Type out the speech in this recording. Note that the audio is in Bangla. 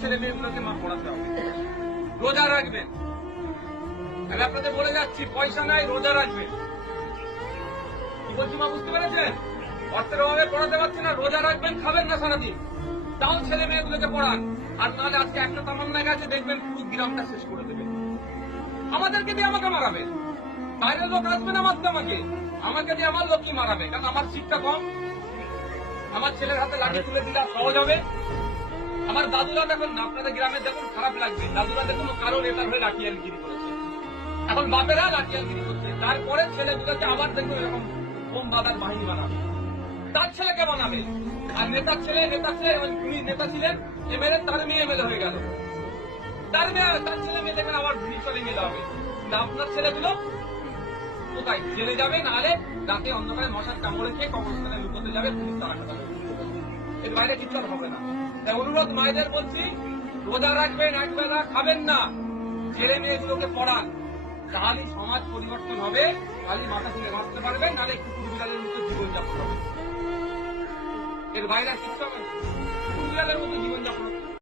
ছেলে মেয়েগুলোকে মা পড়াতে হবে। রোজা রাখবেন, আমি আপনাদের বলে যাচ্ছি, পয়সা নাই, রোজা রাখবেন। কি বলছি মা, বুঝতে পেরেছেন? অর্থের অভাবে পড়াতে পারছি না, রোজা রাখবেন, খাবেন না সারাদিন, তাও ছেলে মেয়েগুলোকে পড়ান। আর নাহলে আজকে একটা তামান্না গেছে, দেখবেন পুরো গ্রামটা শেষ করে দেবে। আমাদেরকে দিয়ে আমাকে মারাবে, বাইরের লোক আসবে না মারতে আমাকে দিয়ে আমার লোককে মারাবে, কারণ আমার শিক্ষা কম। আমার ছেলের হাতে লাঠি তুলে দিলে সহজ হবে। আমার দাদুরা দেখুন, আপনাদের গ্রামে দেখুন, খারাপ লাগবে, দাদুরা দেখুন কারো নেতার হয়ে লাঠিয়ালগিরি করেছে, এখন বাপেরা লাঠিয়ালগিরি করছে। তারপরে ছেলেগুলোকে আবার দেখুন এরকম বোম বাঁধার বাহিনী বানাবে, তার ছেলেকে বানাবে। আর নেতার ছেলে উনি নেতা ছিলেন এমএলএ, তার মেয়ে এমএলএ হয়ে গেল, তার ছেলে মেয়ে দেখবেন আবার ভিতরে মেলে হবে। আপনার ছেলেগুলো কোথায়? জেলে যাবে, নাহলে রাতে অন্ধকারে মশার কামড়ে খেয়ে কবরস্থানে লুকোতে যাবে, পুলিশ তারা খাটাবে। এর বাইরে কিছু আর হবে না। তাই অনুরোধ মায়েদের বলছি, রোজা রাখবেন, একবেলা খাবেন না, ছেলে মেয়েগুলোকে পড়ান, তাহলেই সমাজ পরিবর্তন হবে, তাহলেই মাথা তুলে বাঁচতে পারবেন, নাহলে কুকুর বিড়ালের মতো জীবনযাপন হবে। এর বাইরে আর কিছু হবে না, কুকুর বিড়ালের মতো জীবনযাপন হবে।